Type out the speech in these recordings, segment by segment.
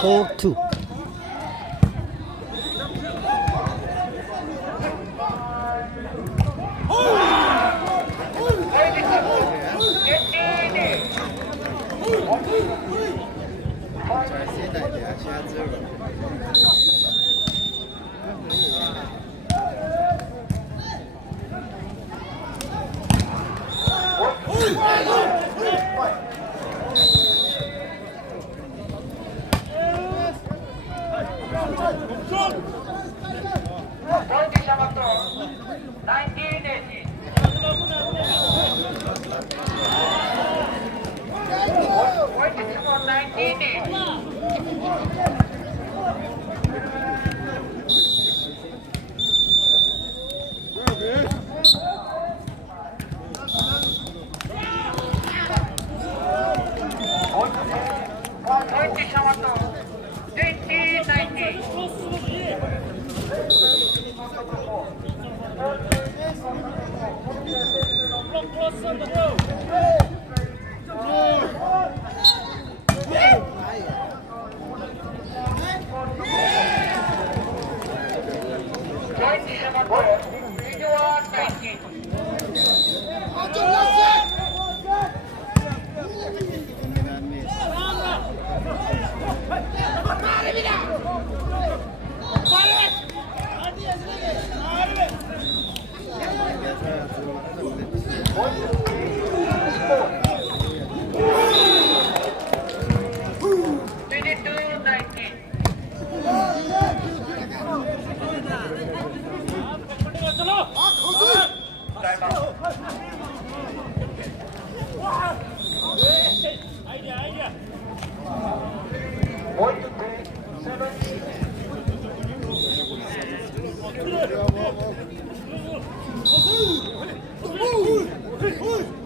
4-2. Oi!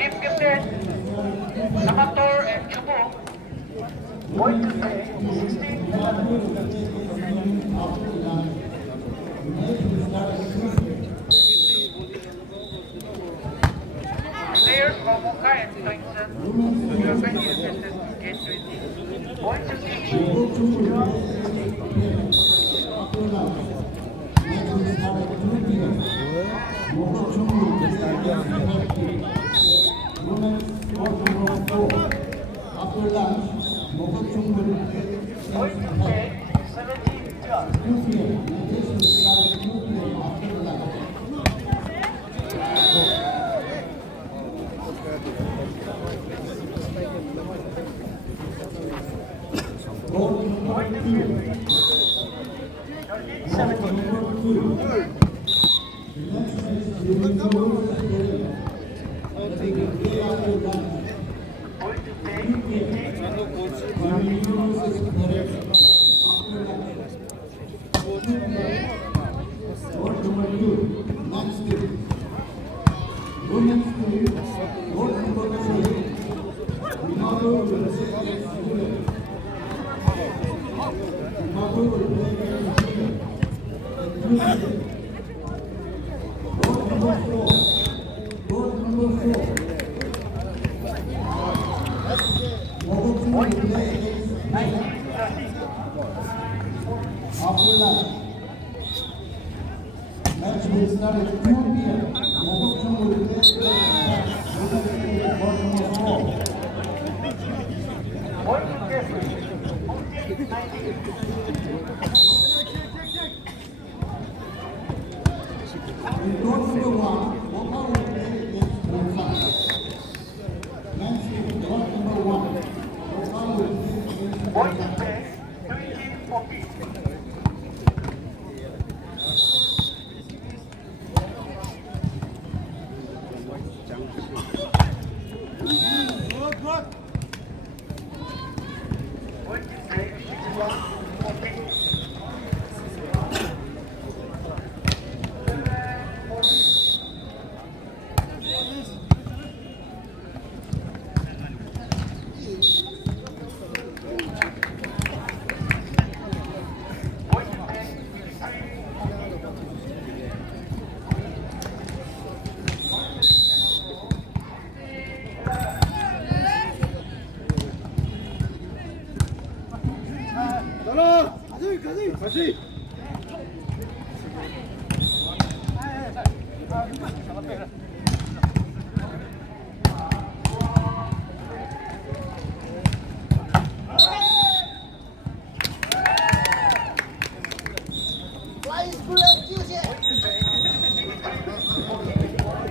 Team captain, Samator and Chubo. Point to play, 16-11. Players Momoka and Toinson, you are kindly assisted, get ready. Point to play. After lunch, Mokochung will Point to play, 17-12. 2 p.m. This will start at 2 p.m. after lunch. After lunch, match will start at 2 p.m. Mokochung will play for number 4. Point to play, 14-19. In court number 1, Moka will play against Moka. Match in court number 1, Moka will play against Point to Moka. play, 20-14. Point to play, 21-14. Point to play, 23-14.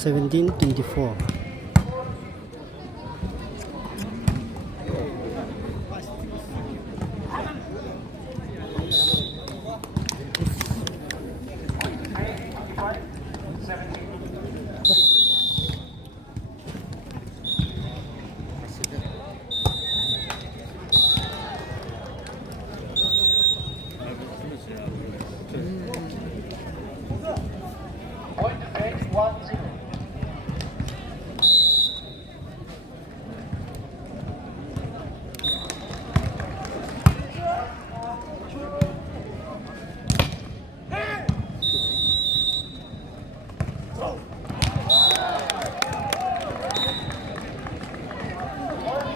17-24. Point to base 1-0.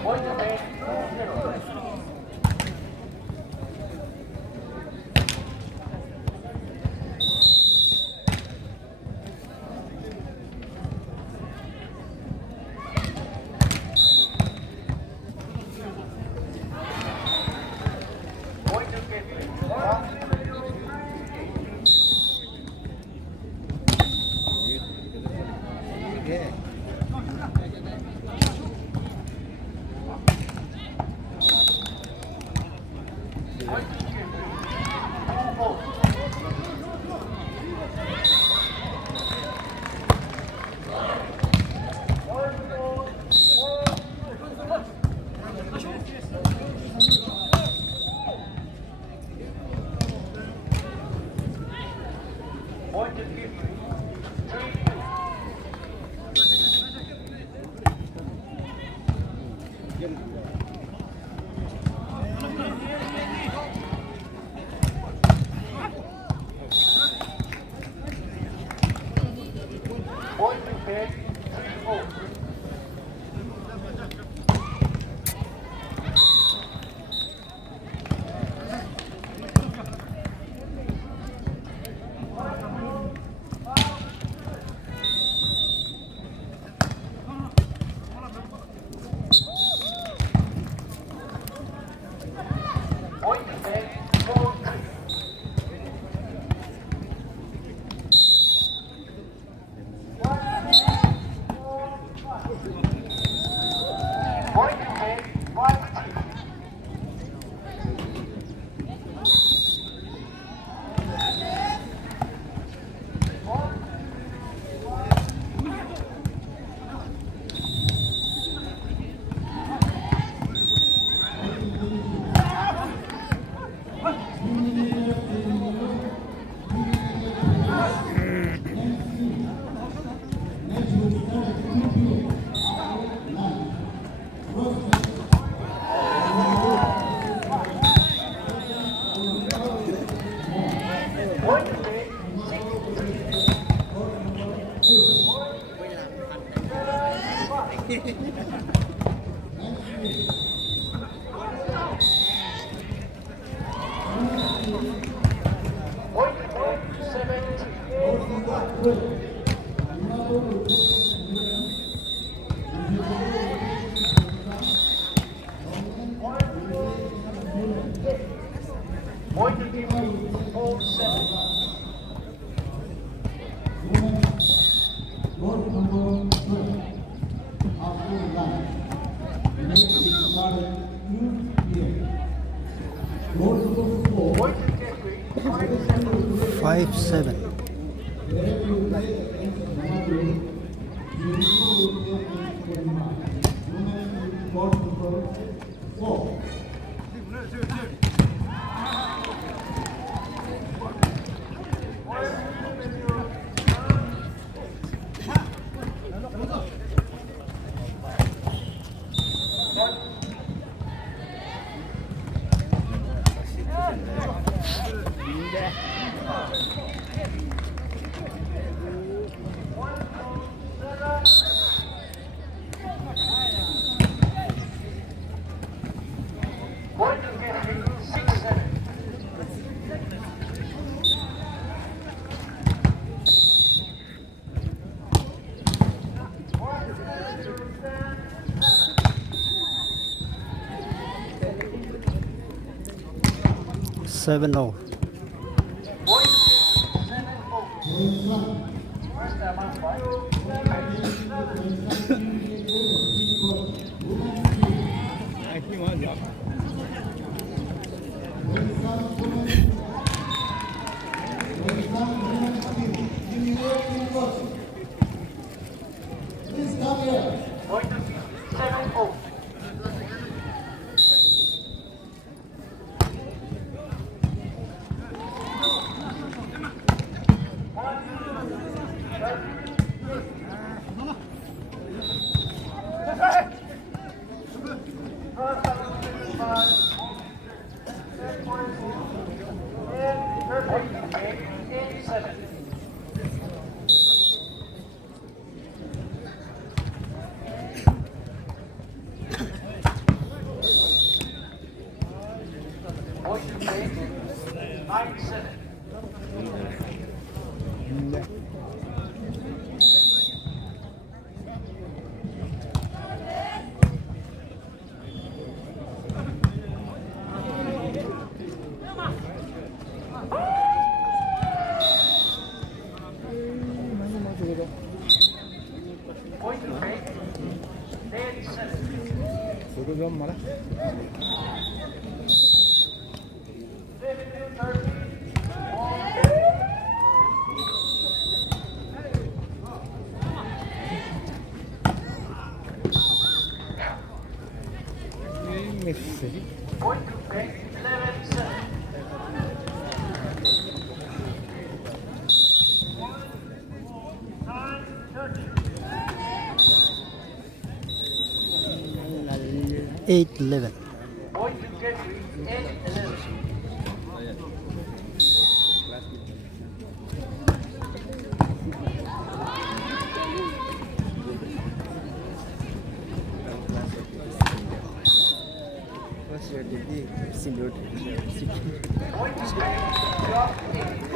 Point to base 2-0. Point to gateway 1-0. Point to gateway 2-4. Point to gateway 3-2. Point to bed 3-4. Point to bed 4-3. Point to bed 5-3. Point to bed 6-3. Point to bed 7-3. Point to gateway 4-7. Road number 12. After the line. Next is started here. Road number 4. Point to gateway 5-7. 5-7. Road number 4. Point to Kennedy, 6-7. Seven oh. Point to Kennedy, 7-0. First time on five. Please come here. Point to 7-0. Point to break, 9-7. Point to break, 10-7. Point to break, 11-7. Eight 11. Point to Kennedy, 8-11. Point to break, 12-8.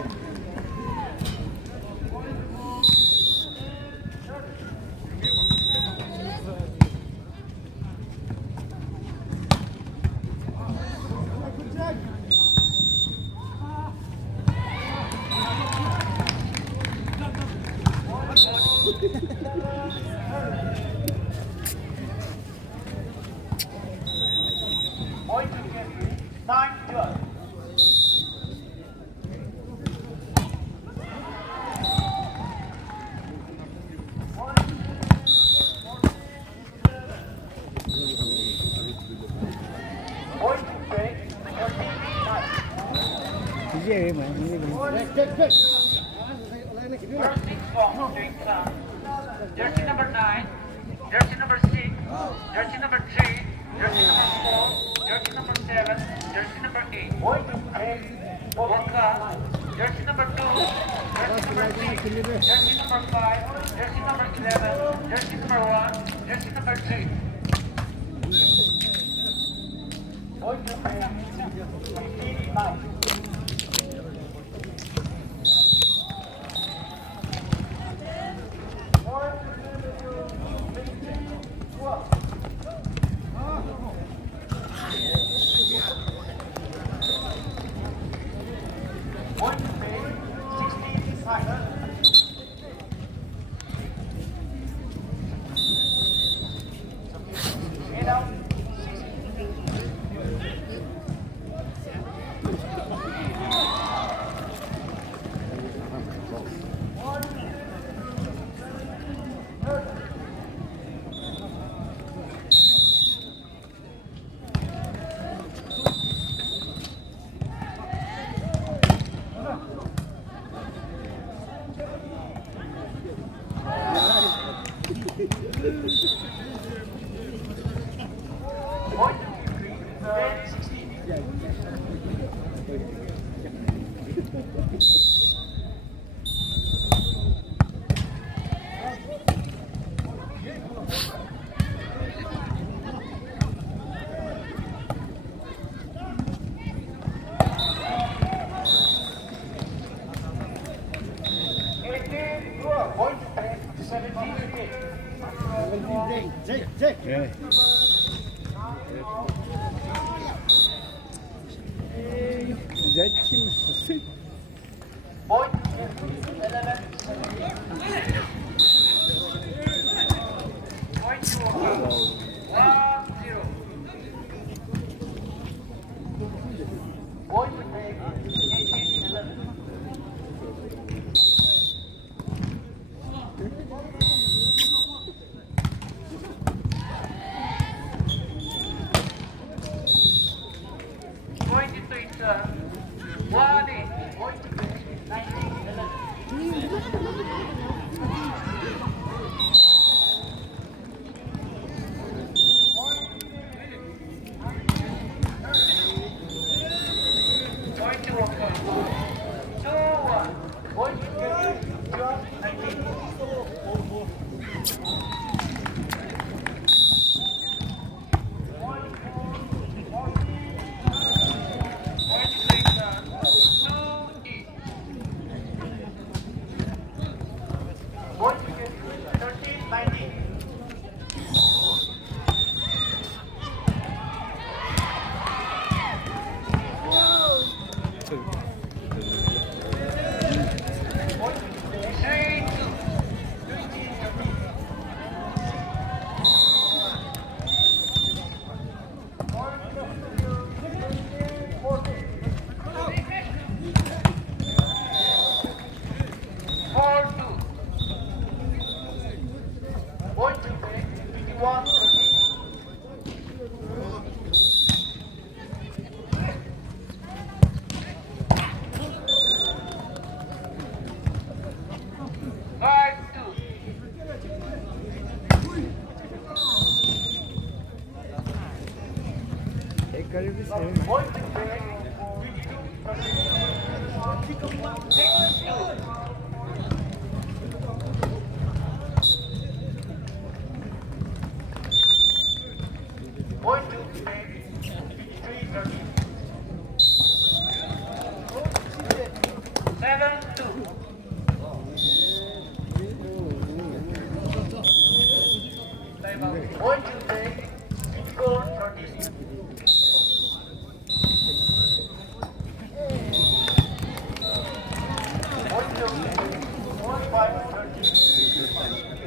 Point to Kennedy, 9-12. Point to break, 13-9. First six form, doing some. Jersey number 9, jersey number 6, jersey number 3, jersey number 4, jersey number 7, jersey number 8. Point to break, Boca, jersey number 2, jersey number 6, jersey number 5, jersey number 11, jersey number 1, jersey number 3. Point to break, 15-9. Point to break, 16-5. Point to three, 10-16. Point 17-8. 예. 내 팀 쓰. Point 11. Point 1-0. Point 18-11. Point into it, 1-8. Point to 19-11. Point to 2-1. Point to 12-19. Point to it, 2-8. Point to 13-19. Point to 3-2. Point to 21-13. Five, two. 헷갈리고 있어요. Point to 6-2. Point to 3-13. 7-2. Point to 4-13. Point to 4-5-13.